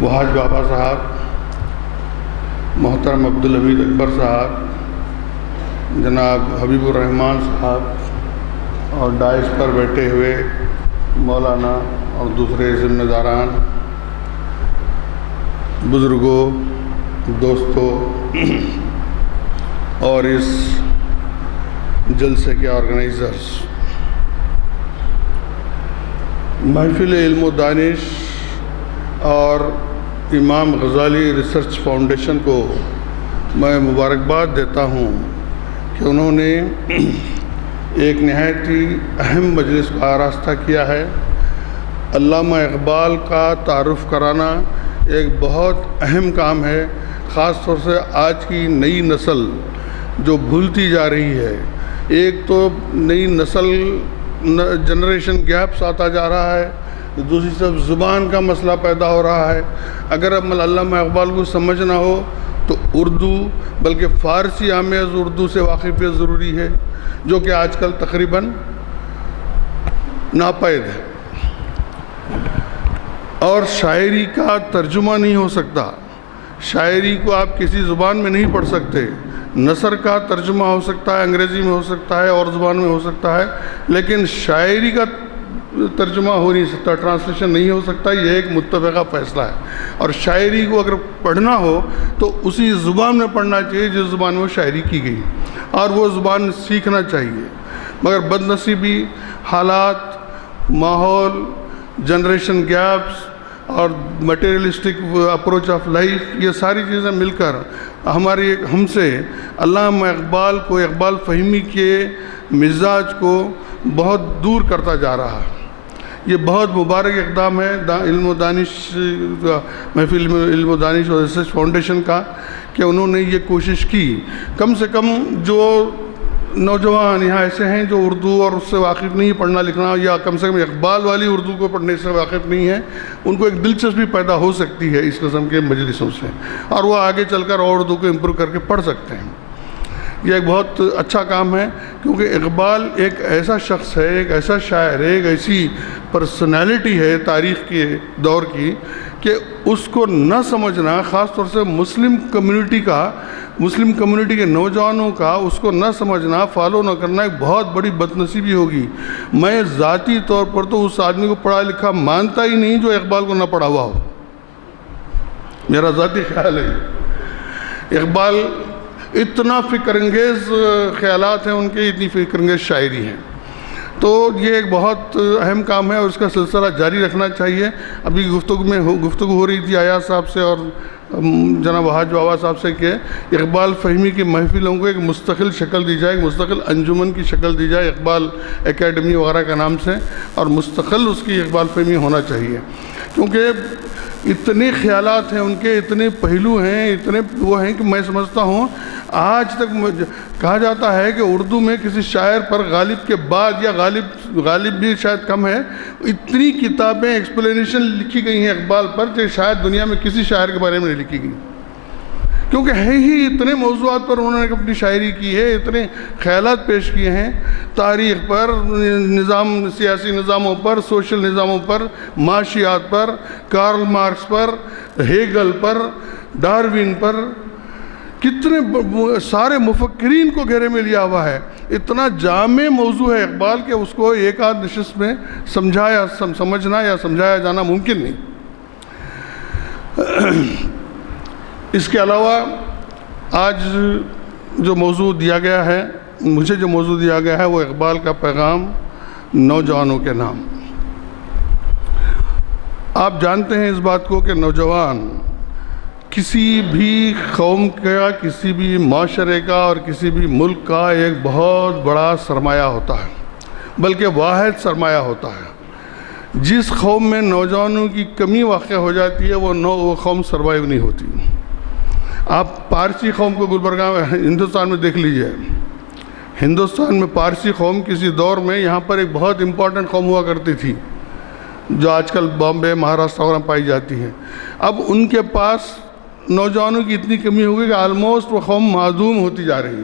وحاج بابا صاحب، محترم عبدالحمید اکبر صاحب، جناب حبیب الرحمان صاحب اور ڈائس پر بیٹھے ہوئے مولانا اور دوسرے ذمہ داران، بزرگوں، دوستوں اور اس جلسے کے آرگنائزرز، محفل علم و دانش اور امام غزالی ریسرچ فاؤنڈیشن کو میں مبارکباد دیتا ہوں کہ انہوں نے ایک نہایت ہی اہم مجلس کا آراستہ کیا ہے۔ علامہ اقبال کا تعارف کرانا ایک بہت اہم کام ہے، خاص طور سے آج کی نئی نسل جو بھولتی جا رہی ہے۔ ایک تو نئی نسل جنریشن گیپس آتا جا رہا ہے، دوسری طرف زبان کا مسئلہ پیدا ہو رہا ہے۔ اگر علامہ اقبال کو سمجھنا ہو تو اردو، بلکہ فارسی آمیز اردو سے واقفیت ضروری ہے، جو کہ آج کل تقریباً ناپید ہے۔ اور شاعری کا ترجمہ نہیں ہو سکتا، شاعری کو آپ کسی زبان میں نہیں پڑھ سکتے۔ نثر کا ترجمہ ہو سکتا ہے، انگریزی میں ہو سکتا ہے اور زبان میں ہو سکتا ہے، لیکن شاعری کا ترجمہ ہو نہیں سکتا، ٹرانسلیشن نہیں ہو سکتا۔ یہ ایک متفقہ فیصلہ ہے، اور شاعری کو اگر پڑھنا ہو تو اسی زبان میں پڑھنا چاہیے جس زبان میں وہ شاعری کی گئی، اور وہ زبان سیکھنا چاہیے۔ مگر بدنصیبی، حالات، ماحول، جنریشن گیپس اور مٹیریلسٹک اپروچ آف لائف، یہ ساری چیزیں مل کر ہم سے علامہ اقبال کو، اقبال فہمی کے مزاج کو بہت دور کرتا جا رہا ہے۔ یہ بہت مبارک اقدام ہے علم و دانش محفل علم و دانش اور ریسرچ فاؤنڈیشن کا، کہ انہوں نے یہ کوشش کی۔ کم سے کم جو نوجوان یہاں ایسے ہیں جو اردو اور اس سے واقف نہیں، پڑھنا لکھنا، یا کم سے کم اقبال والی اردو کو پڑھنے سے واقف نہیں ہے، ان کو ایک دلچسپی پیدا ہو سکتی ہے اس قسم کے مجلسوں سے، اور وہ آگے چل کر اور اردو کو امپروو کر کے پڑھ سکتے ہیں۔ یہ ایک بہت اچھا کام ہے، کیونکہ اقبال ایک ایسا شخص ہے، ایک ایسا شاعر ہے، ایک ایسی پرسنالٹی ہے تاریخ کے دور کی، کہ اس کو نہ سمجھنا، خاص طور سے مسلم کمیونٹی کے نوجوانوں کا اس کو نہ سمجھنا، فالو نہ کرنا ایک بہت بڑی بدنصیبی ہوگی۔ میں ذاتی طور پر تو اس آدمی کو پڑھا لکھا مانتا ہی نہیں جو اقبال کو نہ پڑھا ہوا ہو، میرا ذاتی خیال ہے۔ اقبال اتنا فکر انگیز خیالات ہیں ان کے، اتنی فکر انگیز شاعری ہیں، تو یہ ایک بہت اہم کام ہے اور اس کا سلسلہ جاری رکھنا چاہیے۔ ابھی گفتگو ہو رہی تھی ایاز صاحب سے اور جناب وحاج بابا صاحب سے کہ اقبال فہمی کی محفلوں کو ایک مستقل شکل دی جائے، ایک مستقل انجمن کی شکل دی جائے اقبال اکیڈمی وغیرہ کا نام سے، اور مستقل اس کی اقبال فہمی ہونا چاہیے، کیونکہ اتنے خیالات ہیں ان کے، اتنے پہلو ہیں، اتنے وہ ہیں کہ میں سمجھتا ہوں آج تک کہا جاتا ہے کہ اردو میں کسی شاعر پر غالب کے بعد، یا غالب بھی شاید کم ہے، اتنی کتابیں ایکسپلینیشن لکھی گئی ہیں اقبال پر کہ شاید دنیا میں کسی شاعر کے بارے میں نہیں لکھی گئی، کیونکہ ہے ہی اتنے موضوعات پر انہوں نے اپنی شاعری کی ہے، اتنے خیالات پیش کیے ہیں، تاریخ پر، سیاسی نظاموں پر، سوشل نظاموں پر، معاشیات پر، کارل مارکس پر، ہیگل پر، ڈاروین پر، کتنے سارے مفکرین کو گھیرے میں لیا ہوا ہے۔ اتنا جامع موضوع ہے اقبال کہ اس کو ایک آدھ نشست میں سمجھنا یا سمجھایا جانا ممکن نہیں۔ اس کے علاوہ آج جو موضوع دیا گیا ہے، مجھے جو موضوع دیا گیا ہے، وہ اقبال کا پیغام نوجوانوں کے نام۔ آپ جانتے ہیں اس بات کو کہ نوجوان کسی بھی قوم کا، کسی بھی معاشرے کا اور کسی بھی ملک کا ایک بہت بڑا سرمایہ ہوتا ہے، بلکہ واحد سرمایہ ہوتا ہے۔ جس قوم میں نوجوانوں کی کمی واقع ہو جاتی ہے وہ قوم سروائیو نہیں ہوتی۔ آپ پارسی قوم کو گلبرگہ ہندوستان میں دیکھ لیجئے، ہندوستان میں پارسی قوم کسی دور میں یہاں پر ایک بہت امپورٹنٹ قوم ہوا کرتی تھی، جو آج کل بامبے، مہاراشٹر وغیرہ پائی جاتی ہے۔ اب ان کے پاس نوجوانوں کی اتنی کمی ہوگی کہ آلموسٹ وہ قوم معدوم ہوتی جا رہی ہے۔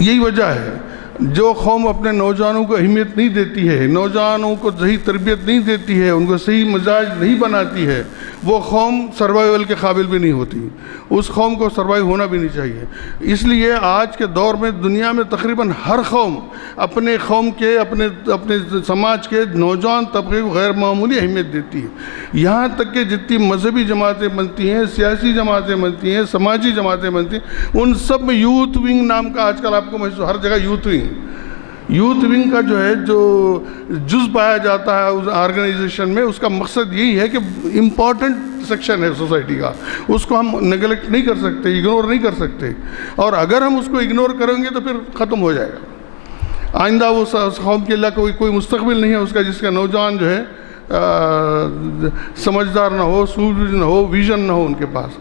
یہی وجہ ہے جو قوم اپنے نوجوانوں کو اہمیت نہیں دیتی ہے، نوجوانوں کو صحیح تربیت نہیں دیتی ہے، ان کو صحیح مزاج نہیں بناتی ہے، وہ قوم سروائیول کے قابل بھی نہیں ہوتی، اس قوم کو سروائیو ہونا بھی نہیں چاہیے۔ اس لیے آج کے دور میں دنیا میں تقریباً ہر قوم اپنے قوم کے اپنے سماج کے نوجوان طبقے کو غیر معمولی اہمیت دیتی ہے، یہاں تک کہ جتنی مذہبی جماعتیں بنتی ہیں، سیاسی جماعتیں بنتی ہیں، سماجی جماعتیں بنتی ہیں، ان سب میں یوتھ ونگ نام کا آج کل آپ کو محسوس ہر جگہ یوتھ ونگ کا جو ہے جو جز پایا جاتا ہے اس آرگنائزیشن میں، اس کا مقصد یہی ہے کہ امپورٹنٹ سیکشن ہے سوسائٹی کا، اس کو ہم نیگلیکٹ نہیں کر سکتے، اگنور نہیں کر سکتے، اور اگر ہم اس کو اگنور کریں گے تو پھر ختم ہو جائے گا، آئندہ وہ قوم کے اللہ کوئی مستقبل نہیں ہے اس کا، جس کا نوجوان جو ہے سمجھدار نہ ہو، سوجھ نہ ہو، ویژن نہ ہو ان کے پاس۔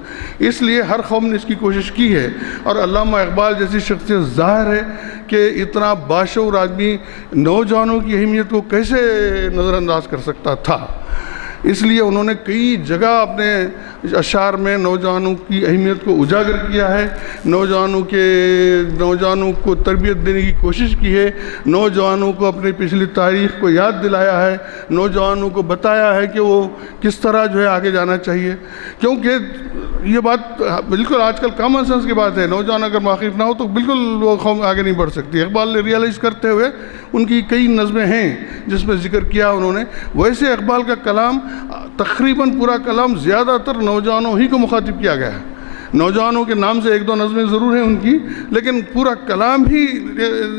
اس لیے ہر قوم نے اس کی کوشش کی ہے، اور علامہ اقبال جیسی شخصیت ظاہر ہے کہ اتنا باشعور آدمی نوجوانوں کی اہمیت کو کیسے نظر انداز کر سکتا تھا۔ اس لیے انہوں نے کئی جگہ اپنے اشعار میں نوجوانوں کی اہمیت کو اجاگر کیا ہے، نوجوانوں کو تربیت دینے کی کوشش کی ہے، نوجوانوں کو اپنی پچھلی تاریخ کو یاد دلایا ہے، نوجوانوں کو بتایا ہے کہ وہ کس طرح جو ہے آگے جانا چاہیے، کیونکہ یہ بات بالکل آج کل کامن سینس کی بات ہے، نوجوان اگر واقف نہ ہو تو بالکل وہ قوم آگے نہیں بڑھ سکتی۔ اقبال نے ریئلائز کرتے ہوئے ان کی کئی نظمیں ہیں جس میں ذکر کیا انہوں نے۔ ویسے اقبال کا کلام تقریباً پورا کلام زیادہ تر نوجوانوں ہی کو مخاطب کیا گیا ہے، نوجوانوں کے نام سے ایک دو نظمیں ضرور ہیں ان کی، لیکن پورا کلام ہی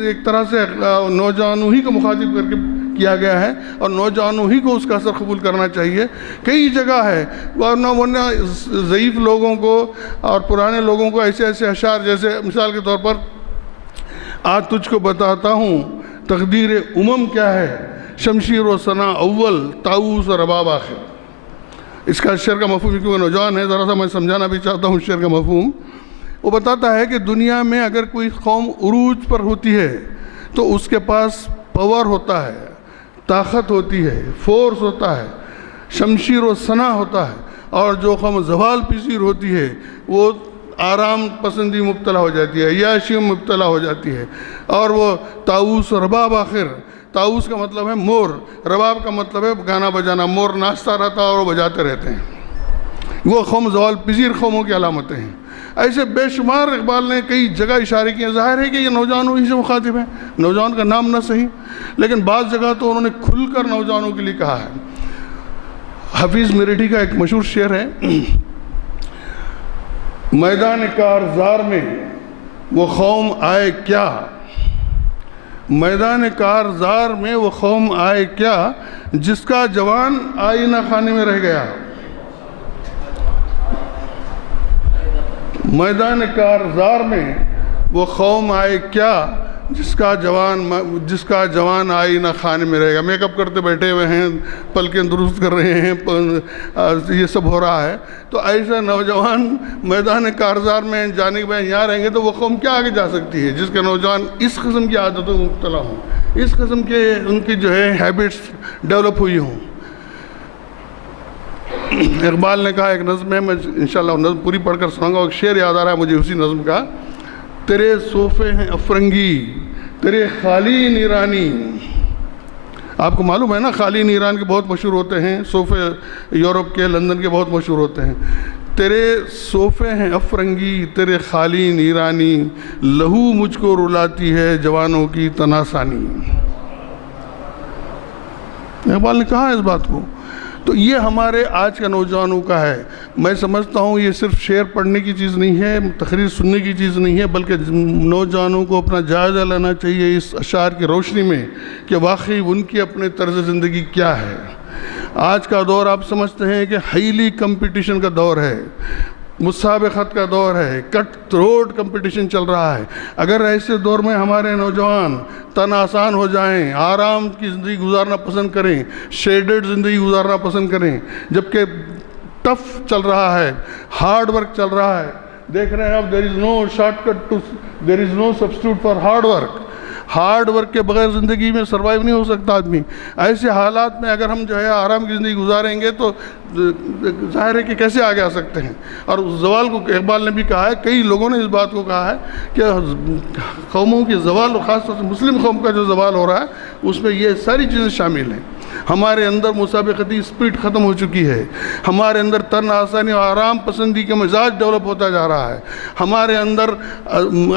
ایک طرح سے نوجوانوں ہی کو مخاطب کر کے کیا گیا ہے، اور نوجوانوں ہی کو اس کا اثر قبول کرنا چاہیے۔ کئی جگہ ہے، ورنہ ضعیف لوگوں کو اور پرانے لوگوں کو ایسے اشعار، جیسے مثال کے طور پر آج تجھ کو بتاتا ہوں تقدیر امم کیا ہے، شمشیر و ثنا اول، طاؤس اور رباب آخر۔ اس کا شعر کا مفہوم، کیونکہ نوجوان ہے ذرا سا میں سمجھانا بھی چاہتا ہوں شعر کا مفہوم۔ وہ بتاتا ہے کہ دنیا میں اگر کوئی قوم عروج پر ہوتی ہے تو اس کے پاس پاور ہوتا ہے، طاقت ہوتی ہے، فورس ہوتا ہے، شمشیر و ثنا ہوتا ہے، اور جو قوم زوال پذیر ہوتی ہے وہ آرام پسندی مبتلا ہو جاتی ہے، عیاشی میں مبتلا ہو جاتی ہے، اور وہ طاؤس و رباب آخر، طاؤس کا مطلب ہے مور، رباب کا مطلب ہے گانا بجانا، مور ناچتا رہتا ہے اور وہ بجاتے رہتے ہیں، وہ قوم زوال پذیر قوموں کی علامتیں ہیں۔ ایسے بے شمار اقبال نے کئی جگہ اشارے کیے۔ ظاہر ہے کہ یہ نوجوانوں ہی سے مخاطب ہیں، نوجوان کا نام نہ صحیح، لیکن بعض جگہ تو انہوں نے کھل کر نوجوانوں کے لیے کہا ہے۔ حفیظ میرٹھی کا ایک مشہور شعر ہے، میدان کارزار میں وہ قوم آئے کیا، میدان کارزار میں وہ قوم آئے کیا، جس کا جوان آئینہ خانے میں رہ گیا۔ میدان کارزار میں وہ قوم آئے کیا، جس کا جوان آئینہ خانے میں رہے گا۔ میک اپ کرتے بیٹھے ہوئے ہیں، پلکیں درست کر رہے ہیں، یہ سب ہو رہا ہے، تو ایسا نوجوان میدان کارزار میں جانے کے بعد یہاں رہیں گے تو وہ قوم کیا آگے جا سکتی ہے جس کے نوجوان اس قسم کی عادتوں میں مبتلا ہوں، اس قسم کے ان کی جو ہے ہیبٹس ڈیولپ ہوئی ہوں۔ اقبال نے کہا، ایک نظم ہے، میں انشاءاللہ نظم پوری پڑھ کر سناؤں گا، ایک شعر یاد آ رہا ہے مجھے اسی نظم کا، تیرے صوفے ہیں افرنگی، تیرے خالین ایرانی۔ آپ کو معلوم ہے نا، خالین ایران کے بہت مشہور ہوتے ہیں، صوفے یورپ کے، لندن کے بہت مشہور ہوتے ہیں۔ تیرے صوفے ہیں افرنگی، تیرے خالین ایرانی، لہو مجھ کو رلاتی ہے جوانوں کی تناسانی۔ اقبال نے کہا اس بات کو، تو یہ ہمارے آج کا نوجوانوں کا ہے۔ میں سمجھتا ہوں یہ صرف شعر پڑھنے کی چیز نہیں ہے، تقریر سننے کی چیز نہیں ہے، بلکہ نوجوانوں کو اپنا جائزہ لینا چاہیے اس اشعار کی روشنی میں کہ واقعی ان کی اپنے طرز زندگی کیا ہے۔ آج کا دور آپ سمجھتے ہیں کہ ہائیلی کمپٹیشن کا دور ہے، مسابقت کا دور ہے، کٹ تھروٹ کمپٹیشن چل رہا ہے۔ اگر ایسے دور میں ہمارے نوجوان تن آسان ہو جائیں، آرام کی زندگی گزارنا پسند کریں، شیڈڈ زندگی گزارنا پسند کریں، جبکہ ٹف چل رہا ہے، ہارڈ ورک چل رہا ہے، دیکھ رہے ہیں اب there is no shortcut to there is no substitute for hard work۔ Hard work کے بغیر زندگی میں سروائیو نہیں ہو سکتا آدمی. ایسے حالات میں اگر ہم جو ہے آرام کی زندگی گزاریں گے تو ظاہر ہے کہ کیسے آگے آ سکتے ہیں. اور اس زوال کو اقبال نے بھی کہا ہے, کئی لوگوں نے اس بات کو کہا ہے کہ قوموں کی زوال, اور خاص طور سے مسلم قوم کا جو زوال ہو رہا ہے اس میں یہ ساری چیزیں شامل ہیں. ہمارے اندر مسابقتی اسپرٹ ختم ہو چکی ہے, ہمارے اندر تن آسانی اور آرام پسندی کا مزاج ڈیولپ ہوتا جا رہا ہے, ہمارے اندر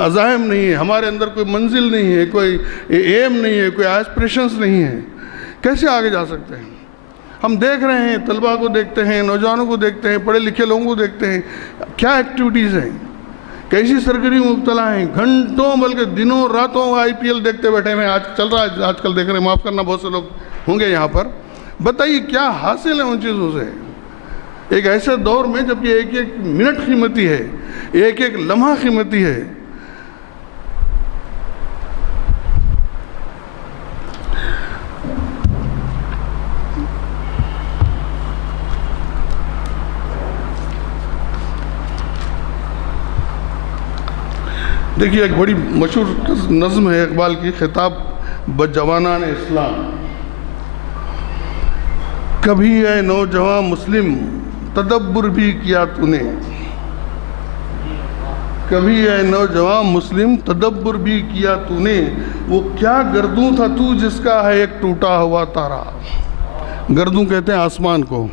عزائم نہیں ہے, ہمارے اندر کوئی منزل نہیں ہے, کوئی ایم نہیں ہے, کوئی ایسپریشنز نہیں ہے. کیسے آگے جا سکتے ہیں؟ ہم دیکھ رہے ہیں, طلباء کو دیکھتے ہیں, نوجوانوں کو دیکھتے ہیں, پڑھے لکھے لوگوں کو دیکھتے ہیں, کیا ایکٹیویٹیز ہیں, کیسی سرگرمی مبتلا ہیں, گھنٹوں بلکہ دنوں راتوں IPL دیکھتے بیٹھے ہیں. آج چل رہا ہے, آج کل دیکھ رہے ہیں, معاف کرنا بہت سے لوگ ہوں گے یہاں پر. بتائیے کیا حاصل ہے ان چیزوں سے ایک ایسے دور میں جب کہ ایک ایک منٹ قیمتی ہے, ایک ایک لمحہ قیمتی ہے. دیکھیے ایک بڑی مشہور نظم ہے اقبال کی, خطاب بجوانان اسلام. کبھی اے نوجوان مسلم تدبر بھی کیا تو نے, کبھی اے نوجوان مسلم تدبر بھی کیا تو نے, وہ کیا گردوں تھا تو جس کا ہے ایک ٹوٹا ہوا تارا. گردوں کہتے ہیں آسمان کو.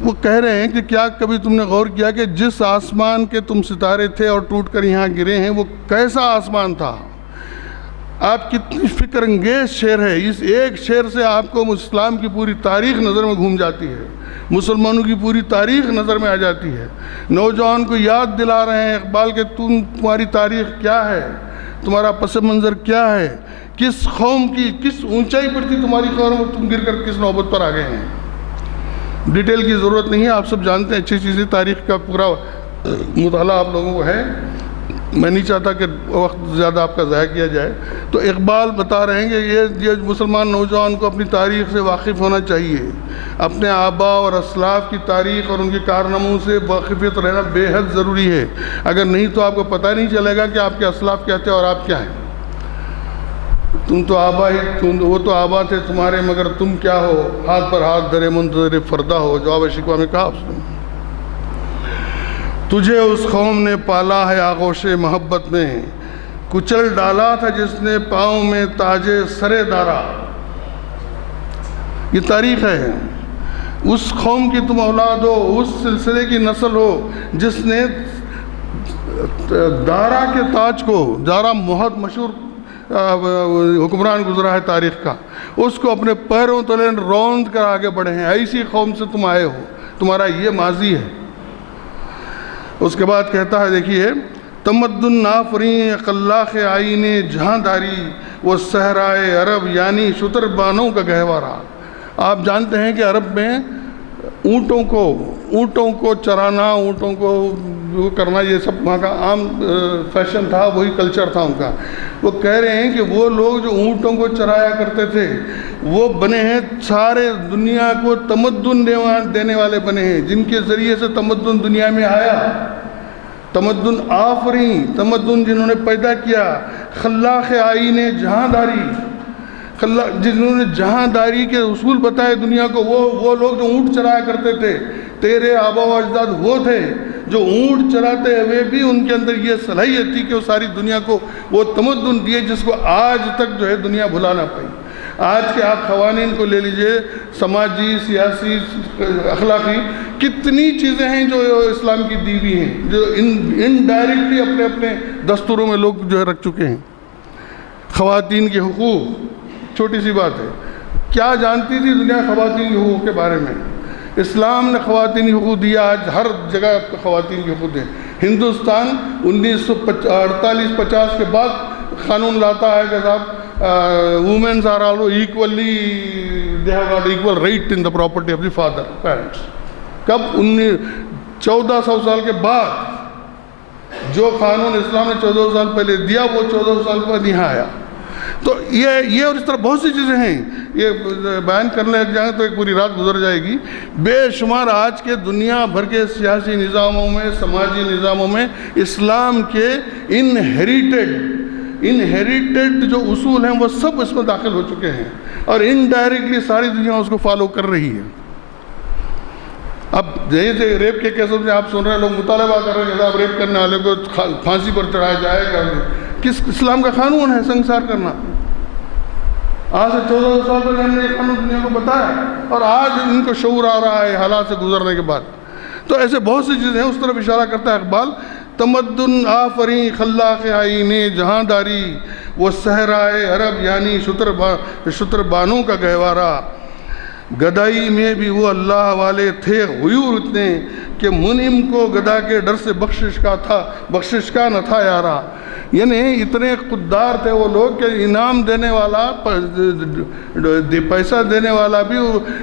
وہ کہہ رہے ہیں کہ کیا کبھی تم نے غور کیا کہ جس آسمان کے تم ستارے تھے اور ٹوٹ کر یہاں گرے ہیں وہ کیسا آسمان تھا. آپ کتنی فکر انگیز شعر ہے. اس ایک شعر سے آپ کو اسلام کی پوری تاریخ نظر میں گھوم جاتی ہے, مسلمانوں کی پوری تاریخ نظر میں آ جاتی ہے. نوجوان کو یاد دلا رہے ہیں اقبال کہ تمہاری تاریخ کیا ہے, تمہارا پس منظر کیا ہے, کس قوم کی کس اونچائی پر تھی تمہاری قوم, تم گر کر کس نوبت پر آ گئے ہیں. ڈیٹیل کی ضرورت نہیں ہے, آپ سب جانتے ہیں اچھی چیزیں, تاریخ کا پورا مطالعہ آپ لوگوں کو ہے. میں نہیں چاہتا کہ وقت زیادہ آپ کا ضائع کیا جائے. تو اقبال بتا رہے ہیں کہ یہ مسلمان نوجوان کو اپنی تاریخ سے واقف ہونا چاہیے, اپنے آباء اور اسلاف کی تاریخ اور ان کے کارناموں سے واقفیت رہنا بے حد ضروری ہے. اگر نہیں تو آپ کو پتہ نہیں چلے گا کہ آپ کے اسلاف کیا تھے اور آپ کیا ہیں. تم تو آبا ہی, وہ تو آبا تھے تمہارے, مگر تم کیا ہو, ہاتھ پر ہاتھ دھرے منتظر فردا ہو. جواب شکوہ میں کہا اس نے, تجھے اس قوم نے پالا ہے آغوش محبت میں, کچل ڈالا تھا جس نے پاؤں میں تاج سرے دارا. یہ تاریخ ہے. اس قوم کی تم اولاد ہو, اس سلسلے کی نسل ہو جس نے دارا کے تاج کو, دارا بہت مشہور حکمران گزرا ہے تاریخ کا, اس کو اپنے پیروں تلے روند کر آگے بڑھے ہیں. ایسی قوم سے تم آئے ہو, تمہارا یہ ماضی ہے. اس کے بعد کہتا ہے دیکھیے, تمدن نافرین خلاق آئین جہاں داری, وہ صحرائے عرب یعنی شتر بانوں کا گہوارہ. آپ جانتے ہیں کہ عرب میں اونٹوں کو چرانا, اونٹوں کو وہ کرنا, یہ سب وہاں کا عام فیشن تھا, وہی کلچر تھا ان کا. وہ کہہ رہے ہیں کہ وہ لوگ جو اونٹوں کو چرایا کرتے تھے وہ بنے ہیں سارے دنیا کو تمدن دینے والے بنے ہیں, جن کے ذریعے سے تمدن دنیا میں آیا. تمدن آفرین, تمدن جنہوں نے پیدا کیا. خلاق آئین جہاں داری, جنہوں نے جہاں داری کے اصول بتائے دنیا کو, وہ لوگ جو اونٹ چرایا کرتے تھے. تیرے آبا و اجداد وہ تھے جو اونٹ چراتے ہوئے بھی ان کے اندر یہ صلاحیت تھی کہ وہ ساری دنیا کو وہ تمدن دیے جس کو آج تک جو ہے دنیا بھلا نہ پائی. آج کے آپ قوانین کو لے لیجئے, سماجی, سیاسی, اخلاقی, کتنی چیزیں ہیں جو اسلام کی دی ہوئی ہیں, جو انڈائریکٹلی اپنے اپنے دستوروں میں لوگ جو ہے رکھ چکے ہیں. خواتین کے حقوق, چھوٹی سی بات ہے, کیا جانتی تھی دنیا خواتین کے حقوق کے بارے میں؟ اسلام نے خواتین کی حقوق دیا, آج ہر جگہ خواتین کے حقوق ہیں. ہندوستان 1948-50 کے بعد قانون لاتا ہے کہ صاحب women are all equally, they have got equal right in the property of the father, parents. کب 1400 سال کے بعد جو قانون اسلام نے 1400 سال پہلے دیا وہ 1400 سال بعد یہاں آیا. تو یہ اور اس طرح بہت سی چیزیں ہیں, یہ بیان کرنے لگ جائیں تو ایک پوری رات گزر جائے گی. بے شمار آج کے دنیا بھر کے سیاسی نظاموں میں, سماجی نظاموں میں اسلام کے انہیریٹڈ انہیریٹڈ جو اصول ہیں وہ سب اس میں داخل ہو چکے ہیں، اور انڈائریکٹلی ساری دنیا اس کو فالو کر رہی ہے۔ اب جیسے ریپ کے کیسز میں آپ سن رہے ہیں، لوگ مطالبہ کر رہے ہیں کہ اب ریپ کرنے والے کو پھانسی پر چڑھایا جائے گا۔ کس اسلام کا قانون ہے سنگسار کرنا؟ آج سے 14 سال پہلے ہم نے یہ قانون دنیا کو بتایا، اور آج ان کو شعور آ رہا ہے حالات سے گزرنے کے بعد۔ تو ایسے بہت سی چیزیں ہیں، اس طرف اشارہ کرتا ہے اقبال۔ تمدن آفریں خلاق آئین جہاں داری، وہ صحرائے عرب یعنی شتر بانوں کا گہوارہ۔ گدائی میں بھی وہ اللہ والے تھے غیور اتنے کہ منعم کو گدا کے ڈر سے بخشش کا نہ تھا یارا۔ یعنی اتنے خوددار تھے وہ لوگ کہ انعام دینے والا، پیسہ دینے والا بھی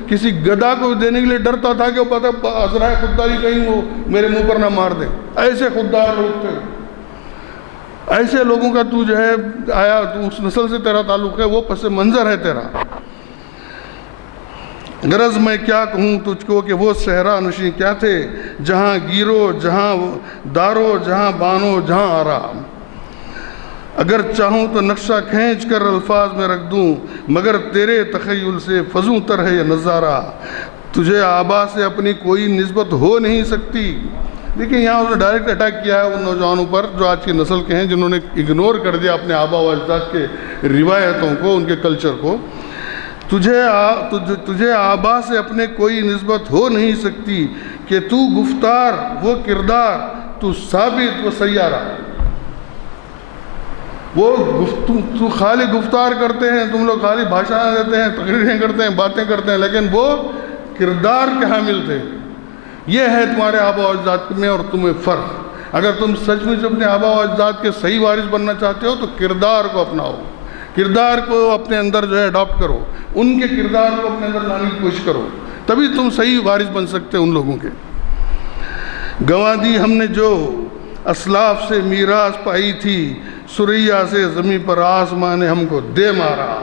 کسی گدا کو دینے کے لیے ڈرتا تھا کہ وہ پتہ عذرائے خودداری کہیں وہ میرے منہ پر نہ مار دے۔ ایسے خوددار لوگ تھے۔ ایسے لوگوں کا تو جو ہے آیا، تو اس نسل سے تیرا تعلق ہے، وہ پس منظر ہے تیرا۔ غرض میں کیا کہوں تجھ کو کہ وہ صحرا نشیں کیا تھے، جہاں گیرو جہاں دارو جہاں بانو جہاں آرام۔ اگر چاہوں تو نقشہ کھینچ کر الفاظ میں رکھ دوں، مگر تیرے تخیل سے فزوں تر ہے یہ نظارہ۔ تجھے آبا سے اپنی کوئی نسبت ہو نہیں سکتی۔ دیکھیں یہاں اس نے ڈائریکٹ اٹیک کیا ہے ان نوجوانوں پر جو آج کی نسل کے ہیں، جنہوں نے اگنور کر دیا اپنے آبا و اجداد کے روایتوں کو، ان کے کلچر کو۔ تجھے آبا سے اپنے کوئی نسبت ہو نہیں سکتی کہ تو گفتار وہ کردار، تو ثابت وہ سیارہ۔ تو خالی گفتار کرتے ہیں، تم لوگ خالی بھاشاں دیتے ہیں، تقریریں کرتے ہیں، باتیں کرتے ہیں، لیکن وہ کردار کے حامل تھے۔ یہ ہے تمہارے آبا و اجداد میں اور تمہیں فرق۔ اگر تم سچ مچ اپنے آبا و اجداد کے صحیح وارث بننا چاہتے ہو تو کردار کو اپناؤ، کردار کو اپنے اندر جو ہے اڈاپٹ کرو، ان کے کردار کو اپنے اندر لانے کی کوشش کرو، تبھی تم صحیح وارث بن سکتے ان لوگوں کے۔ گنوا دی ہم نے جو اسلاف سے میراث پائی تھی، سریا سے زمین پر آسمان نے ہم کو دے مارا۔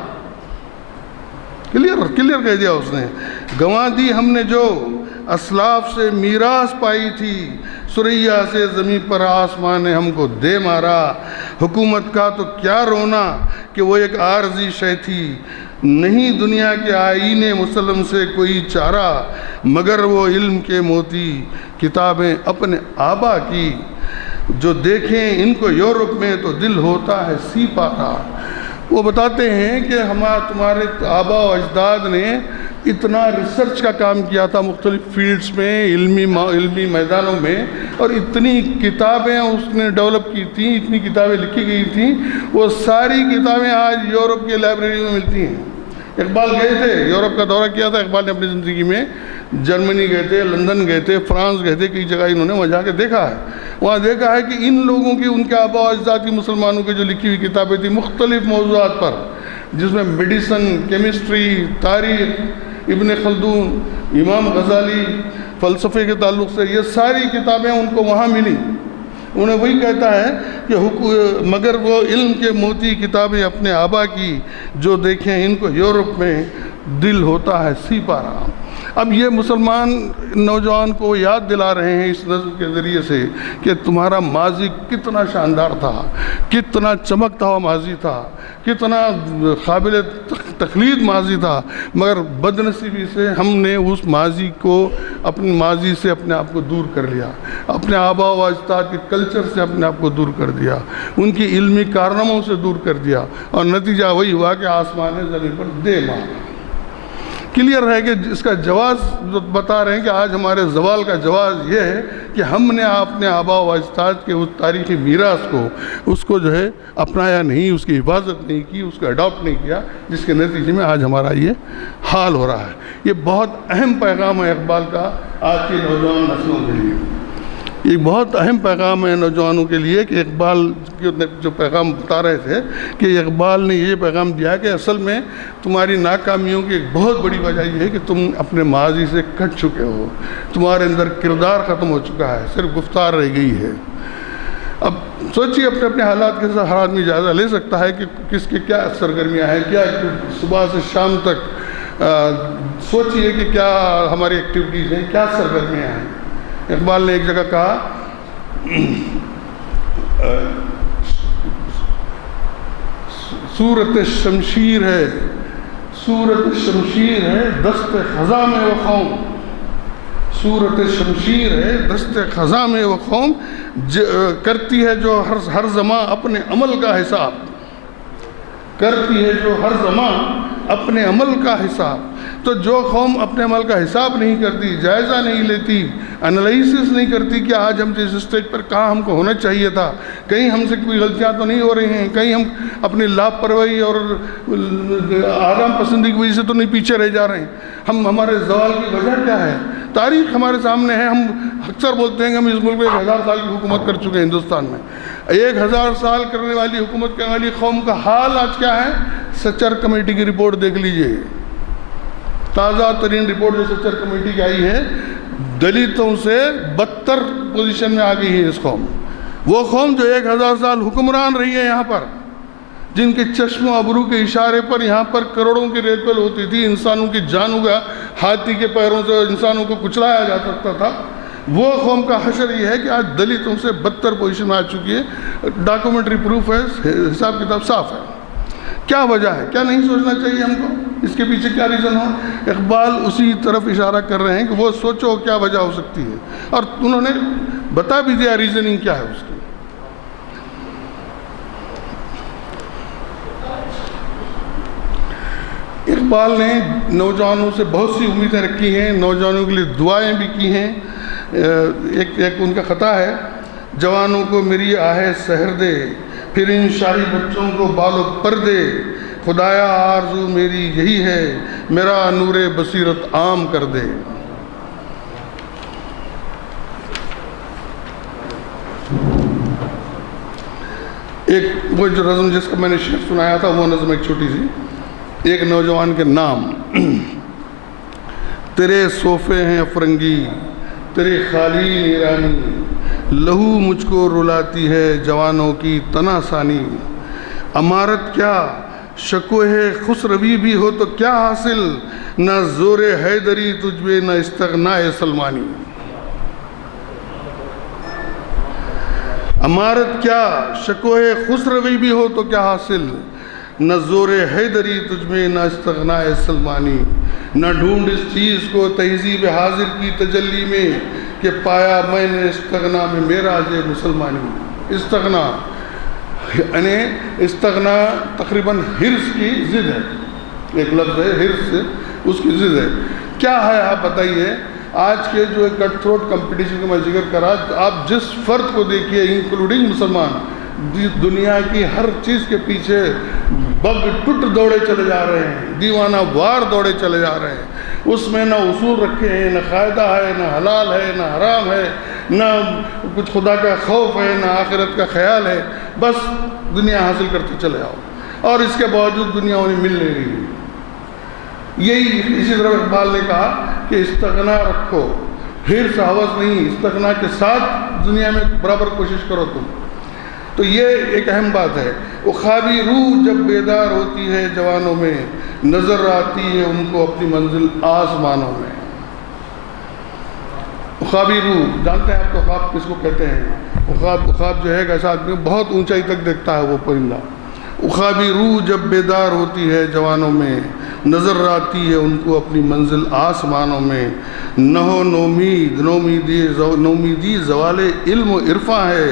کلیئر کہہ دیا اس نے۔ گنوا دی ہم نے جو اسلاف سے میراث پائی تھی، سریا سے زمین پر آسمان نے ہم کو دے مارا۔ حکومت کا تو کیا رونا کہ وہ ایک عارضی شے تھی، نہیں دنیا کے آئین مسلم سے کوئی چارہ، مگر وہ علم کے موتی کتابیں اپنے آبا کی، جو دیکھیں ان کو یورپ میں تو دل ہوتا ہے سی پارا۔ وہ بتاتے ہیں کہ تمہارے آبا و اجداد نے اتنا ریسرچ کا کام کیا تھا مختلف فیلڈز میں، علمی میدانوں میں، اور اتنی کتابیں اس نے ڈیولپ کی تھیں، اتنی کتابیں لکھی گئی تھیں، وہ ساری کتابیں آج یورپ کے لائبریری میں ملتی ہیں۔ اقبال گئے تھے، یورپ کا دورہ کیا تھا اقبال نے اپنی زندگی میں، جرمنی گئے تھے، لندن گئے تھے، فرانس گئے تھے، کئی جگہ انہوں نے وہاں جا کے دیکھا ہے۔ وہاں دیکھا ہے کہ ان لوگوں کی، ان کے آبا و اجداد کی، مسلمانوں کی جو لکھی ہوئی کتابیں تھیں مختلف موضوعات پر، جس میں میڈیسن، کیمسٹری، تاریخ، ابن خلدون، امام غزالی، فلسفے کے تعلق سے، یہ ساری کتابیں ان کو وہاں ملی۔ انہیں وہی کہتا ہے کہ مگر وہ علم کے موتی کتابیں اپنے آبا کی، جو دیکھیں ان کو یورپ میں دل ہوتا ہے سی پارا۔ اب یہ مسلمان نوجوان کو یاد دلا رہے ہیں اس نظر کے ذریعے سے کہ تمہارا ماضی کتنا شاندار تھا، کتنا چمکتا ہوا ماضی تھا، کتنا قابل تقلید ماضی تھا، مگر بدنصیبی سے ہم نے اس ماضی کو، اپنے ماضی سے اپنے آپ کو دور کر لیا، اپنے آبا و اجداد کے کلچر سے اپنے آپ کو دور کر دیا، ان کی علمی کارناموں سے دور کر دیا، اور نتیجہ وہی ہوا کہ آسمان زمین پر دے مارا۔ کلیئر ہے کہ اس کا جواز جو بتا رہے ہیں کہ آج ہمارے زوال کا جواز یہ ہے کہ ہم نے اپنے آبا و اجداد کے اس تاریخی میراث کو، اس کو جو ہے اپنایا نہیں، اس کی حفاظت نہیں کی، اس کو اڈاپٹ نہیں کیا، جس کے نتیجے میں آج ہمارا یہ حال ہو رہا ہے۔ یہ بہت اہم پیغام ہے اقبال کا آج کی نوجوان نسلوں کے لیے۔ یہ بہت اہم پیغام ہے نوجوانوں کے لیے کہ اقبال جو پیغام بتا رہے تھے کہ اقبال نے یہ پیغام دیا کہ اصل میں تمہاری ناکامیوں کی ایک بہت بڑی وجہ یہ ہے کہ تم اپنے ماضی سے کٹ چکے ہو، تمہارے اندر کردار ختم ہو چکا ہے، صرف گفتار رہ گئی ہے۔ اب سوچیے اپنے اپنے حالات کے ساتھ ہر آدمی جائزہ لے سکتا ہے کہ کس کی کیا سرگرمیاں ہیں، کیا صبح سے شام تک سوچیے کہ کیا ہماری ایکٹیویٹیز ہیں، کیا سرگرمیاں ہیں۔ اقبال نے ایک جگہ کہا صورت شمشیر ہے، صورت شمشیر ہے دست خزاں میں وہ قوم، صورت شمشیر ہے دست خزاں میں وہ قوم، کرتی ہے جو ہر زمان اپنے عمل کا حساب، کرتی ہے جو ہر زمان اپنے عمل کا حساب۔ تو جو قوم اپنے عمل کا حساب نہیں کرتی، جائزہ نہیں لیتی، انالائسس نہیں کرتی کہ آج ہم جس اسٹیج پر کہاں ہم کو ہونا چاہیے تھا، کہیں ہم سے کوئی غلطیاں تو نہیں ہو رہی ہیں، کہیں ہم اپنی لاپرواہی اور آرام پسندی کی وجہ سے تو نہیں پیچھے رہ جا رہے ہیں، ہمارے زوال کی وجہ کیا ہے؟ تاریخ ہمارے سامنے ہے۔ ہم اکثر بولتے ہیں کہ ہم اس ملک میں 1000 سال کی حکومت کر چکے ہیں، ہندوستان میں 1000 سال کرنے والی حکومت کرنے والی قوم کا حال آج کیا ہے؟ سچر کمیٹی کی رپورٹ دیکھ لیجئے، تازہ ترین رپورٹ جو سچر کمیٹی کی آئی ہے، دلتوں سے بدتر پوزیشن میں آ گئی ہے اس قوم۔ وہ قوم جو 1000 سال حکمران رہی ہے یہاں پر، جن کے چشم و ابرو کے اشارے پر یہاں پر کروڑوں کی ریت پل ہوتی تھی، انسانوں کی جانوں کا ہاتھی کے پیروں سے انسانوں کو کچلایا جا سکتا تھا، وہ قوم کا حشر یہ ہے کہ آج دلتوں سے بدتر پوزیشن میں آ چکی ہے۔ ڈاکومنٹری پروف ہے، حساب کتاب صاف ہے۔ کیا وجہ ہے؟ کیا نہیں سوچنا چاہیے ہم کو اس کے پیچھے کیا ریزن ہو؟ اقبال اسی طرف اشارہ کر رہے ہیں کہ وہ سوچو کیا وجہ ہو سکتی ہے، اور انہوں نے بتا بھی دیا ریزننگ کیا ہے اس کی۔ اقبال نے نوجوانوں سے بہت سی امیدیں رکھی ہیں، نوجوانوں کے لیے دعائیں بھی کی ہیں۔ ایک ان کا خطا ہے، جوانوں کو میری آہ سحر دے، پھر ان شاہی بچوں کو بالو پر دے، خدایا آرزو میری یہی ہے، میرا نور بصیرت عام کر دے۔ ایک وہ جو نظم جس کا میں نے شعر سنایا تھا، وہ نظم ایک چھوٹی سی، ایک نوجوان کے نام۔ تیرے صوفے ہیں فرنگی، تیرے خالی نیرانی، لہو مجھ کو رلاتی ہے جوانوں کی تنا ثانی۔ امارت کیا شکوہ خسروی بھی ہو تو کیا حاصل، نہ زور حیدری تجھ میں نہ استغناء سلمانی۔ امارت کیا شکوہ خسروی بھی ہو تو کیا حاصل، نہ زور حیدری تجھ میں نہ استغناء سلمانی۔ نہ ڈھونڈ اس چیز کو تہذیب حاضر کی تجلی میں، کہ پایا میں نے استغنا میں میرا جے مسلمانی۔ استغنا یعنی استغنا تقریباً حرص کی ضد ہے، ایک لفظ ہے حرص سے، اس کی ضد ہے۔ کیا ہے آپ بتائیے؟ آج کے جو کٹ تھروٹ کمپٹیشن کا میں ذکر کرا، آپ جس فرد کو دیکھیے انکلوڈنگ مسلمان، دنیا کی ہر چیز کے پیچھے بگ ٹٹ دوڑے چلے جا رہے ہیں، دیوانہ وار دوڑے چلے جا رہے ہیں۔ اس میں نہ اصول رکھے ہیں، نہ قاعدہ ہے، نہ حلال ہے، نہ حرام ہے، نہ کچھ خدا کا خوف ہے، نہ آخرت کا خیال ہے، بس دنیا حاصل کرتے چلے آؤ، اور اس کے باوجود دنیا انہیں مل نہیں رہی۔ یہی اسی طرح اقبال نے کہا کہ استغنا رکھو، حرص ہوس نہیں، استغنا کے ساتھ دنیا میں برابر کوشش کرو تم۔ تو یہ ایک اہم بات ہے۔ اخابی روح جب بیدار ہوتی ہے جوانوں میں، نظر آتی ہے ان کو اپنی منزل آسمانوں میں۔ اخابی روح، جانتے ہیں آپ کو خواب کس کو کہتے ہیں؟ خواب جو ہے ایک ایسا آدمی بہت اونچائی تک دیکھتا ہے وہ پرندہ۔ اخابی روح جب بیدار ہوتی ہے جوانوں میں، نظر آتی ہے ان کو اپنی منزل آسمانوں میں۔ نہو نومیدی زوال علم و عرفاں ہے،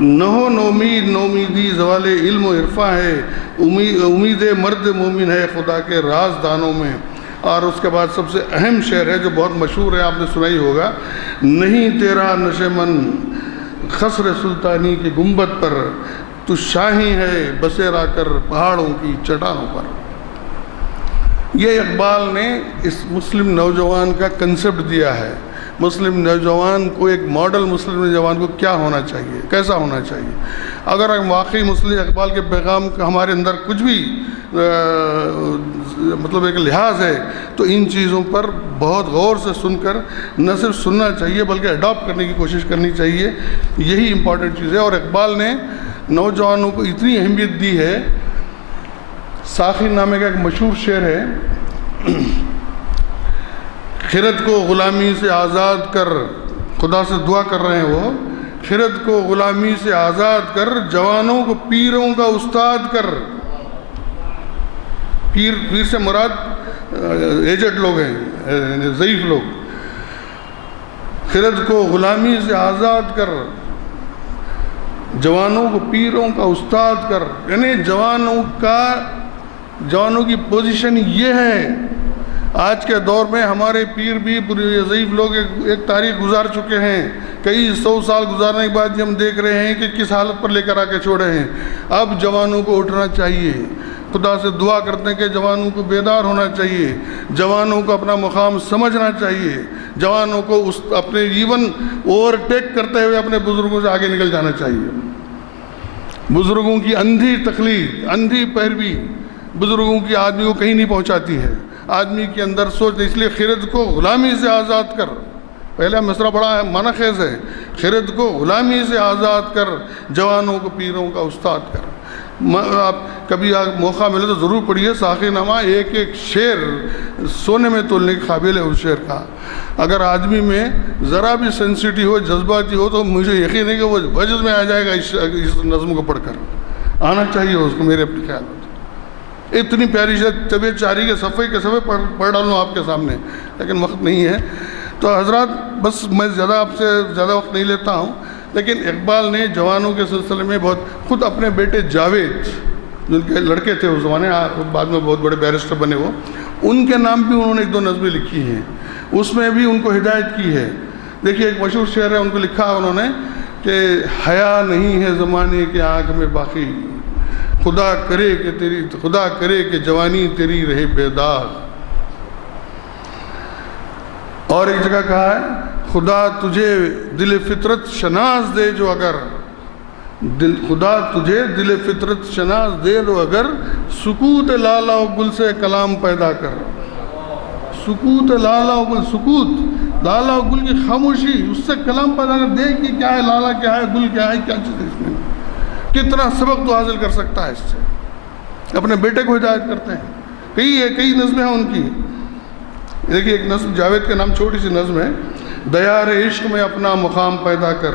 نہو نومیدی زوال علم و عرفاں ہے، امید مرد مومن ہے خدا کے راز دانوں میں۔ اور اس کے بعد سب سے اہم شعر ہے جو بہت مشہور ہے، آپ نے سنا ہی ہوگا، نہیں تیرا نشے من خسر سلطانی کی گنبد پر، تو شاہی ہے بسیرا کر پہاڑوں کی چٹانوں پر۔ یہ اقبال نے اس مسلم نوجوان کا کنسپٹ دیا ہے۔ مسلم نوجوان کو، ایک ماڈل مسلم نوجوان کو کیا ہونا چاہیے، کیسا ہونا چاہیے۔ اگر ہم واقعی مسلم اقبال کے پیغام کا ہمارے اندر کچھ بھی مطلب ایک لحاظ ہے، تو ان چیزوں پر بہت غور سے سن کر نہ صرف سننا چاہیے بلکہ اڈاپٹ کرنے کی کوشش کرنی چاہیے۔ یہی امپورٹنٹ چیز ہے۔ اور اقبال نے نوجوانوں کو اتنی اہمیت دی ہے۔ ساخی نامے کا ایک مشہور شعر ہے، خرد کو غلامی سے آزاد کر، خدا سے دعا کر رہے ہیں وہ، خرد کو غلامی سے آزاد کر، جوانوں کو پیروں کا استاد کر۔ پیر سے مراد ایجڈ لوگ ہیں، ضعیف لوگ۔ خرد کو غلامی سے آزاد کر، جوانوں کو پیروں کا استاد کر۔ یعنی جوانوں کی پوزیشن یہ ہے۔ آج کے دور میں ہمارے پیر بھی ضعیف لوگ ایک تاریخ گزار چکے ہیں، کئی 100 سال گزارنے کے بعد ہم دیکھ رہے ہیں کہ کس حالت پر لے کر آ کے چھوڑے ہیں۔ اب جوانوں کو اٹھنا چاہیے، خدا سے دعا کرتے ہیں کہ جوانوں کو بیدار ہونا چاہیے، جوانوں کو اپنا مقام سمجھنا چاہیے، جوانوں کو اپنے جیون اوورٹیک کرتے ہوئے اپنے بزرگوں سے آگے نکل جانا چاہیے۔ بزرگوں کی اندھی تقلید، اندھی پیروی بزرگوں کی آدمی کو کہیں نہیں پہنچاتی ہے۔ آدمی کے اندر سوچ، اس لیے خرد کو غلامی سے آزاد کر، پہلا مصرع بڑا معنی خیز ہے، خرد کو غلامی سے آزاد کر، جوانوں کو پیروں کا استاد کر۔ آپ کبھی موقع ملے تو ضرور پڑھیے ساقی نامہ، ایک ایک شعر سونے میں تولنے کے قابل ہے اس شعر کا۔ اگر آدمی میں ذرا بھی سینسٹی ہو، جذباتی ہو، تو مجھے یقین ہے کہ وہ وجد میں آ جائے گا اس نظم کو پڑھ کر، آنا چاہیے اس کو میرے اپنے خیال میں۔ اتنی پیاری شعر، طبیعت چاری کے صفحے پڑھ ڈالوں آپ کے سامنے، لیکن وقت نہیں ہے۔ تو حضرات بس میں آپ سے زیادہ وقت نہیں لیتا ہوں، لیکن اقبال نے جوانوں کے سلسلے میں خود اپنے بیٹے جاوید، جن کے لڑکے تھے اس زمانے، بعد میں بہت بڑے بیرسٹر بنے وہ، ان کے نام بھی انہوں نے 1-2 نظمیں لکھی ہیں، اس میں بھی ان کو ہدایت کی ہے۔ دیکھیے ایک مشہور شعر ہے، ان کو لکھا انہوں نے کہ حیا نہیں ہے زمانے کے آنکھ میں باقی، خدا کرے کہ جوانی تیری رہے بیدار۔ اور ایک جگہ کہا ہے، خدا تجھے دل فطرت شناس دے جو اگر، خدا تجھے دل فطرت شناس دے جو اگر، سکوت لالا و گل سے کلام پیدا کر۔ سکوت لالا و گل، سکوت لالا و گل کی خاموشی، اس سے کلام پیدا کر۔ دیکھ کہ کیا ہے لالا، کیا ہے گل، کیا ہے، کیا چیز ہے اس میں، کتنا سبق تو حاصل کر سکتا ہے اس سے۔ اپنے بیٹے کو ہدایت کرتے ہیں، کئی نظمیں ہیں ان کی۔ دیکھیے ایک نظم جاوید کے نام، چھوٹی سی نظم ہے، دیار عشق میں اپنا مقام پیدا کر،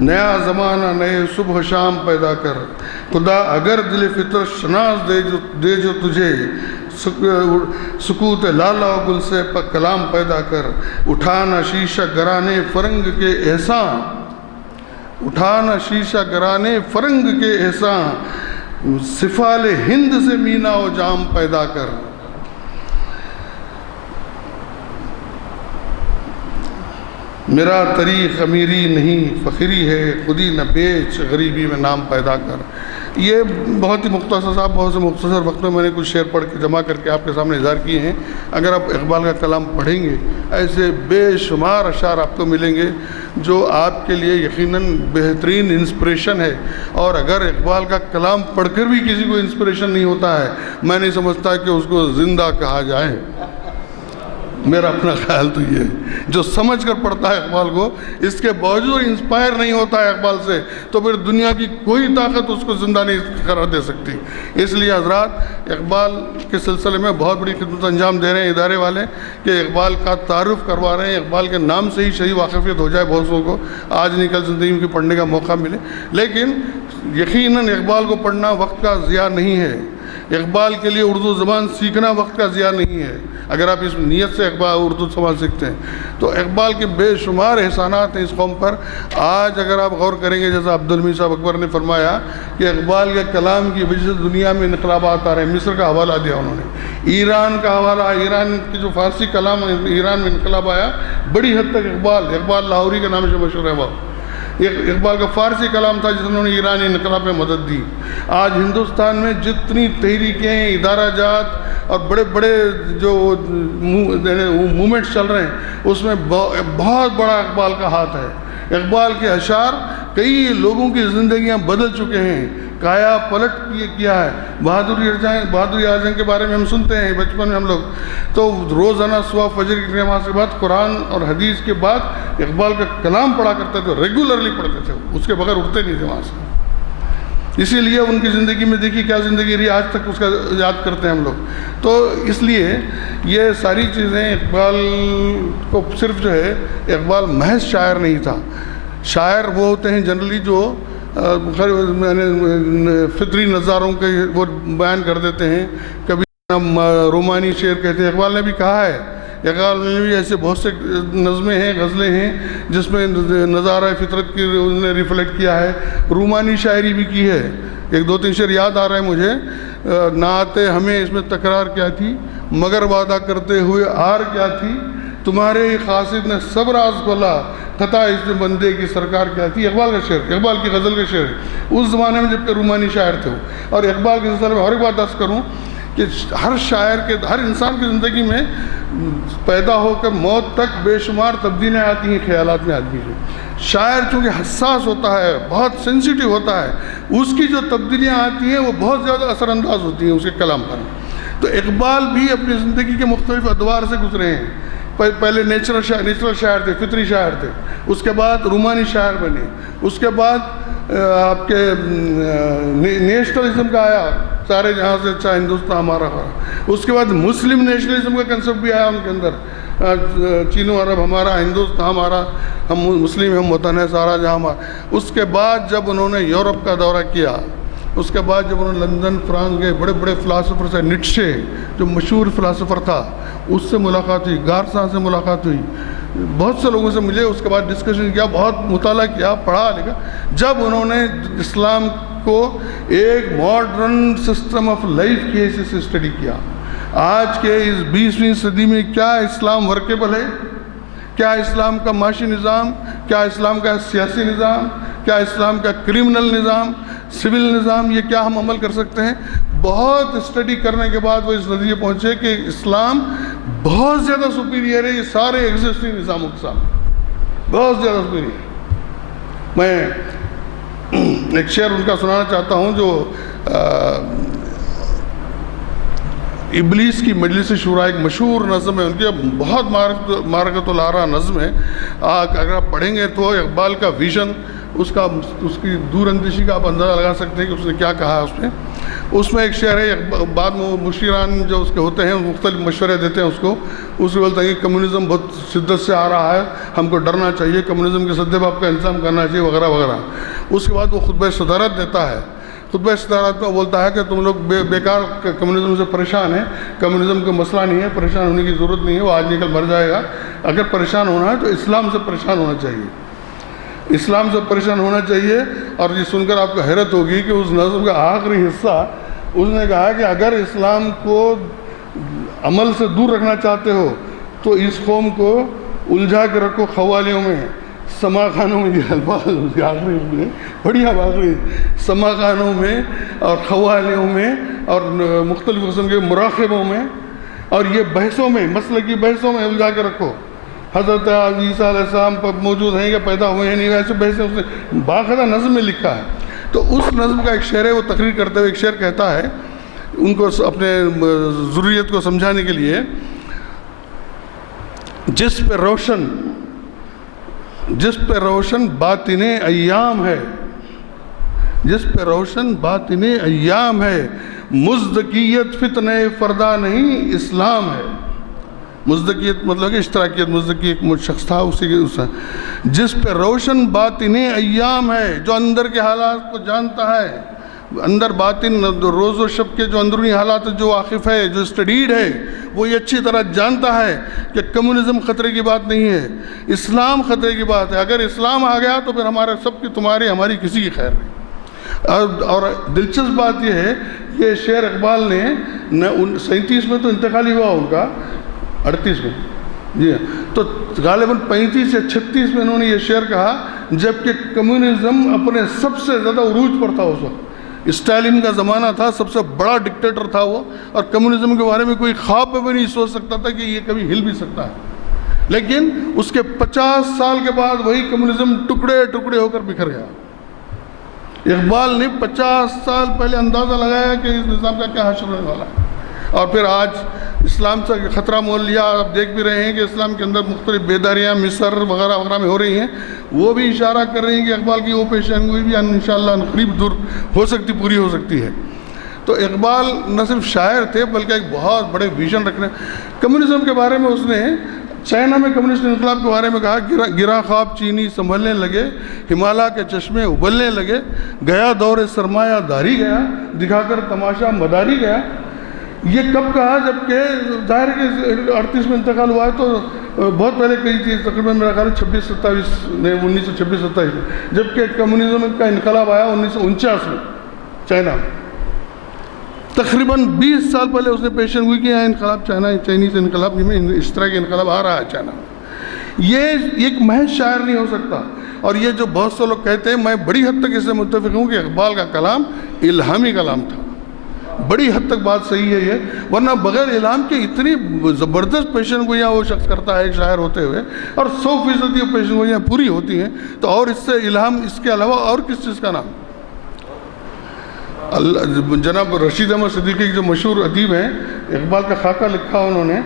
نیا زمانہ نئے صبح شام پیدا کر، خدا اگر دل فطرت شناس دے جو تجھے، سکوت لالا و گل سے کلام پیدا کر، اٹھانا شیشہ گرانے فرنگ کے احسان، اٹھانا شیشہ گرانے فرنگ کے احسان، سفال ہند سے مینا و جام پیدا کر۔ میرا طریق امیری نہیں فخری ہے، خودی نہ بیچ غریبی میں نام پیدا کر۔ یہ بہت ہی مختصر صاحب، بہت سے مختصر وقت میں میں نے کچھ شعر پڑھ کے جمع کر کے آپ کے سامنے اظہار کیے ہیں۔ اگر آپ اقبال کا کلام پڑھیں گے، ایسے بے شمار اشعار آپ کو ملیں گے جو آپ کے لیے یقیناً بہترین انسپریشن ہے۔ اور اگر اقبال کا کلام پڑھ کر بھی کسی کو انسپریشن نہیں ہوتا ہے، میں نہیں سمجھتا کہ اس کو زندہ کہا جائے۔ میرا اپنا خیال تو یہ ہے، جو سمجھ کر پڑھتا ہے اقبال کو، اس کے باوجود انسپائر نہیں ہوتا ہے اقبال سے، تو پھر دنیا کی کوئی طاقت اس کو زندہ نہیں قرار دے سکتی۔ اس لیے حضرات اقبال کے سلسلے میں بہت بڑی خدمت انجام دے رہے ہیں ادارے والے، کہ اقبال کا تعارف کروا رہے ہیں، اقبال کے نام سے ہی صحیح واقفیت ہو جائے بہت سو کو، آج نہیں کل زندگی میں پڑھنے کا موقع ملے۔ لیکن یقیناً اقبال کو پڑھنا وقت کا ضیاع نہیں ہے، اقبال کے لیے اردو زبان سیکھنا وقت کا ضیاع نہیں ہے۔ اگر آپ اس نیت سے اردو زبان سیکھتے ہیں تو اقبال کے بے شمار احسانات ہیں اس قوم پر۔ آج اگر آپ غور کریں گے، جیسا عبدالحمید صاحب اکبر نے فرمایا کہ اقبال کے کلام کی وجہ سے دنیا میں انقلابات آ رہے ہیں۔ مصر کا حوالہ دیا انہوں نے، ایران کا حوالہ، ایران کی جو فارسی کلام ایران میں انقلاب آیا، بڑی حد تک اقبال لاہوری کے نام سے مشہور ہے۔ وہ اقبال کا فارسی کلام تھا جس نے ایرانی انقلاب میں مدد دی۔ آج ہندوستان میں جتنی تحریکیں، ادارہ جات اور بڑے بڑے جو موومنٹس چل رہے ہیں، اس میں بہت بڑا اقبال کا ہاتھ ہے۔ اقبال کے اشعار کئی لوگوں کی زندگیاں بدل چکے ہیں، کایا پلٹ کیا ہے۔ بہادری اعظم کے بارے میں ہم سنتے ہیں بچپن میں ہم لوگ، تو روزانہ صبح فجر کی نماز کے بعد قرآن اور حدیث کے بعد اقبال کا کلام پڑھا کرتے تھے، ریگولرلی پڑھتے تھے، اس کے بغیر اٹھتے نہیں تھے وہاں سے۔ اسی لیے ان کی زندگی میں دیکھیے کیا زندگی رہی، آج تک اس کا یاد کرتے ہیں ہم لوگ۔ تو اس لیے یہ ساری چیزیں، اقبال کو صرف جو ہے، اقبال محض شاعر نہیں تھا، شاعر وہ ہوتے ہیں جنرلی جو فطری نظاروں کے وہ بیان کر دیتے ہیں. کبھی رومانی شعر کہتے ہیں. اقبال نے بھی کہا ہے, اقبال نے بھی ایسے بہت سے نظمیں ہیں, غزلیں ہیں جس میں نظارہ فطرت کی انہوں نے ریفلیکٹ کیا ہے. رومانی شاعری بھی کی ہے. ایک دو تین شعر یاد آ رہے ہیں مجھے. نہ آتے ہمیں اس میں تکرار کیا تھی, مگر وعدہ کرتے ہوئے ہار کیا تھی, تمہارے ہی قاصد نے سب راز کھولا, خطا اس میں بندے کی سرکار کیا تھی. اقبال کا شعر, اقبال کی غزل کا شعر اس زمانے میں جب کہ رومانی شاعر تھے. اور اقبال کے سلسلے میں اور ایک بات عرض کروں کہ ہر شاعر کے, ہر انسان کی زندگی میں پیدا ہو کر موت تک بے شمار تبدیلیاں آتی ہیں خیالات میں آدمی کے. شاعر چونکہ حساس ہوتا ہے, بہت سینسیٹیو ہوتا ہے, اس کی جو تبدیلیاں آتی ہیں وہ بہت زیادہ اثر انداز ہوتی ہیں اس کے کلام پر. تو اقبال بھی اپنی زندگی کے مختلف ادوار سے گزرے ہیں. پہلے نیچرل شاعر تھے, فطری شاعر تھے, اس کے بعد رومانی شاعر بنے, اس کے بعد آپ کے نیشنلزم کا آیا, سارے جہاں سے اچھا ہندوستان ہمارا ہوا. اس کے بعد مسلم نیشنلزم کا کنسپٹ بھی آیا ان کے اندر, چینو عرب ہمارا, ہندوستان ہمارا, ہم مسلم, ہم وطن ہے سارا جہاں ہمارا. اس کے بعد جب انہوں نے یورپ کا دورہ کیا, اس کے بعد جب انہوں نے لندن, فرانس گئے, بڑے بڑے فلاسفر سے, نیٹشے جو مشہور فلاسفر تھا اس سے ملاقات ہوئی, گارساں سے ملاقات ہوئی, بہت سے لوگوں سے ملے. اس کے بعد ڈسکشن کیا, بہت مطالعہ کیا, پڑھا لکھا. جب انہوں نے اسلام کو ایک ماڈرن سسٹم آف لائف کی حیثیت سے اسٹڈی کیا, آج کے اس 20ویں صدی میں کیا اسلام ورکیبل ہے, کیا اسلام کا معاشی نظام, کیا اسلام کا سیاسی نظام, کیا اسلام کا کرمنل نظام, سول نظام, یہ کیا ہم عمل کر سکتے ہیں. بہت اسٹڈی کرنے کے بعد وہ اس نتیجے پہنچے کہ اسلام بہت زیادہ سپیریئر ہے یہ سارے ایگزسٹنگ نظاموں کے سامنے, بہت زیادہ سپیریئر. میں ایک شعر ان کا سنانا چاہتا ہوں جو ابلیس کی مجلس شورا, ایک مشہور نظم ہے ان کی, بہت معرکۃ الآراء نظم ہے. اگر آپ پڑھیں گے تو اقبال کا ویژن, اس کی دور اندیشی کا آپ اندازہ لگا سکتے ہیں کہ اس نے کیا کہا اس میں. اس میں ایک شعر ہے, بعد میں مشیران جو اس کے ہوتے ہیں مختلف مشورے دیتے ہیں اس کو بولتے ہیں کہ کمیونزم بہت شدت سے آ رہا ہے, ہم کو ڈرنا چاہیے, کمیونزم کے سدے باپ کا انتظام کرنا چاہیے, وغیرہ وغیرہ. اس کے بعد وہ خطبہ صدارت دیتا ہے. خطبہ صدارت میں بولتا ہے کہ تم لوگ بیکار کمیونزم سے پریشان ہیں, کمیونزم کا مسئلہ نہیں ہے, پریشان ہونے کی ضرورت نہیں ہے, وہ آج نکل مر جائے گا. اگر پریشان ہونا ہے تو اسلام سے پریشان ہونا چاہیے, اسلام سے پریشان ہونا چاہیے. اور یہ سن کر آپ کو حیرت ہوگی کہ اس نظم کا آخری حصہ اس نے کہا کہ اگر اسلام کو عمل سے دور رکھنا چاہتے ہو تو اس قوم کو الجھا کے رکھو خوالیوں میں, سما خانوں میں. یہ الفاظ آخری میں بڑھیا, آخری سما خانوں میں اور خوالیوں میں اور مختلف قسم کے مراقبوں میں اور یہ بحثوں میں, مسلکی بحثوں میں الجھا کے رکھو. حضرت عیسیٰ علیہ السلام پر موجود ہیں یا پیدا ہوئے ہیں نہیں, ویسے بحثیں اس نے باقاعدہ نظم میں لکھا ہے. تو اس نظم کا ایک شعر ہے, وہ تقریر کرتے ہوئے ایک شعر کہتا ہے ان کو اپنے ضروریت کو سمجھانے کے لیے, جس پہ روشن باطن ایام ہے, جس پہ روشن باطن ایام ہے, مزدکیت فتنہ فردہ نہیں اسلام ہے. مزدکیت مطلب کہ اشتراکیت, مزدکی ایک شخص تھا, اسی کے جس پہ روشن باطن ایام ہے, جو اندر کے حالات کو جانتا ہے, اندر باطن روز و شب کے جو اندرونی حالات جو واقف ہے, جو اسٹڈیڈ ہے, وہ یہ اچھی طرح جانتا ہے کہ کمیونزم خطرے کی بات نہیں ہے, اسلام خطرے کی بات ہے. اگر اسلام آ گیا تو پھر ہمارے سب کی, تمہاری ہماری کسی کی خیر نہیں. اور دلچسپ بات یہ ہے, یہ شعر اقبال نے 37 میں تو انتقال ہوا ان کا, 38 میں, جی ہاں, تو غالباً 35 یا 36 میں انہوں نے یہ شعر کہا جبکہ کمیونزم اپنے سب سے زیادہ عروج پر تھا. اس وقت اسٹالن کا زمانہ تھا, سب سے بڑا ڈکٹیٹر تھا وہ, اور کمیونزم کے بارے میں کوئی خواب میں بھی نہیں سوچ سکتا تھا کہ یہ کبھی ہل بھی سکتا ہے. لیکن اس کے 50 سال کے بعد وہی کمیونزم ٹکڑے ٹکڑے ہو کر بکھر گیا. اقبال نے 50 سال پہلے اندازہ لگایا کہ اس نظام کا کیا حشر ہونے والا ہے, اور پھر آج اسلام سے خطرہ مول لیا. آپ دیکھ بھی رہے ہیں کہ اسلام کے اندر مختلف بیداریاں مصر وغیرہ وغیرہ میں ہو رہی ہیں, وہ بھی اشارہ کر رہی ہیں کہ اقبال کی وہ پیشین گوئی بھی انشاءاللہ قریب دور ہو سکتی, پوری ہو سکتی ہے. تو اقبال نہ صرف شاعر تھے بلکہ ایک بہت بڑے ویژن رکھنے. کمیونزم کے بارے میں اس نے چائنا میں کمیونسٹ انقلاب کے بارے میں کہا، گرا خواب چینی سنبھلنے لگے، ہمالیہ کے چشمے ابلنے لگے، گیا دور سرمایہ داری گیا، دکھا کر تماشا مداری گیا۔ یہ کب کہا؟ جب کہ ظاہر ہے کہ 38 میں انتقال ہوا ہے تو بہت پہلے کہی تھی، تقریباً میرا خیال ہے 1927 میں، جبکہ کمیونزم کا انقلاب آیا 1949 میں چائنا میں۔ تقریباً 20 سال پہلے اس نے پیشن گوئی کیا انقلاب چائنیز انقلاب میں اس طرح کے انقلاب آ رہا ہے چائنا میں۔ یہ ایک محض شاعر نہیں ہو سکتا، اور یہ جو بہت سے لوگ کہتے ہیں، میں بڑی حد تک اس سے متفق ہوں کہ اقبال کا کلام الہامی کلام تھا۔ بڑی حد تک بات صحیح ہے یہ، ورنہ بغیر الہام کے اتنی زبردست پیشن گوئیاں وہ شخص کرتا ہے ایک شاعر ہوتے ہوئے، اور 100% یہ پیشن گوئیاں پوری ہوتی ہیں، تو اور اس سے الہام اس کے علاوہ اور کس چیز کا نام؟ جناب رشید احمد صدیقی جو مشہور ادیب ہیں، اقبال کا خاکہ لکھا انہوں نے،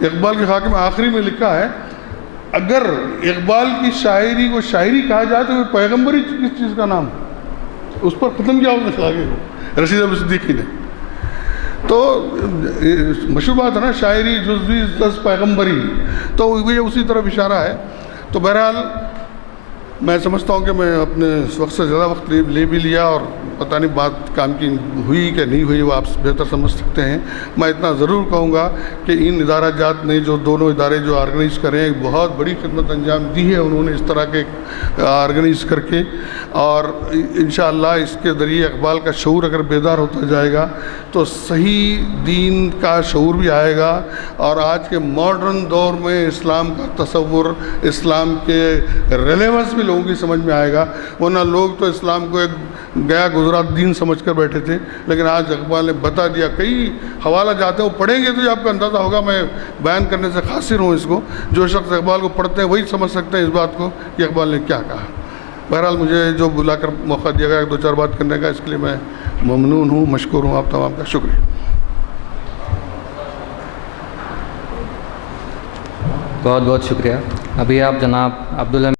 اقبال کے خاکے میں آخری میں لکھا ہے، اگر اقبال کی شاعری کو شاعری کہا جائے تو پیغمبری کس چیز کا نام؟ اس پر ختم کیا اس نے آگے کو رشید احمد صدیقی نے۔ تو مشہور بات ہے نا، شاعری جزوی دس پیغمبری، تو یہ اسی طرف اشارہ ہے۔ تو بہرحال میں سمجھتا ہوں کہ میں اپنے وقت سے زیادہ وقت لے بھی لیا، اور پتہ نہیں بات کام کی ہوئی کہ نہیں ہوئی، وہ آپ بہتر سمجھ سکتے ہیں۔ میں اتنا ضرور کہوں گا کہ ان ادارہ جات نے، جو دونوں ادارے جو آرگنائز کریں، ایک بہت بڑی خدمت انجام دی ہے انہوں نے اس طرح کے آرگنائز کر کے، اور انشاءاللہ اس کے ذریعے اقبال کا شعور اگر بیدار ہوتا جائے گا تو صحیح دین کا شعور بھی آئے گا، اور آج کے ماڈرن دور میں اسلام کا تصور، اسلام کے ریلیونس بھی لوگوں کی سمجھ میں آئے گا۔ ورنہ لوگ تو اسلام کو ایک گیا گزرا دین سمجھ کر بیٹھے تھے، لیکن آج اقبال نے بتا دیا۔ کئی حوالہ جاتے ہیں، وہ پڑھیں گے تو آپ کو اندازہ ہوگا، میں بیان کرنے سے قاصر ہوں اس کو۔ جو شخص اقبال کو پڑھتے ہیں وہی سمجھ سکتے ہیں اس بات کو کہ اقبال نے کیا کہا۔ بہرحال مجھے جو بلا کر موقع دیا گیا ایک دو چار بات کرنے کا، اس کے لیے میں ممنون ہوں، مشکور ہوں آپ تمام کا، شکریہ۔ بہت بہت شکریہ۔ ابھی آپ جناب عبدالحمید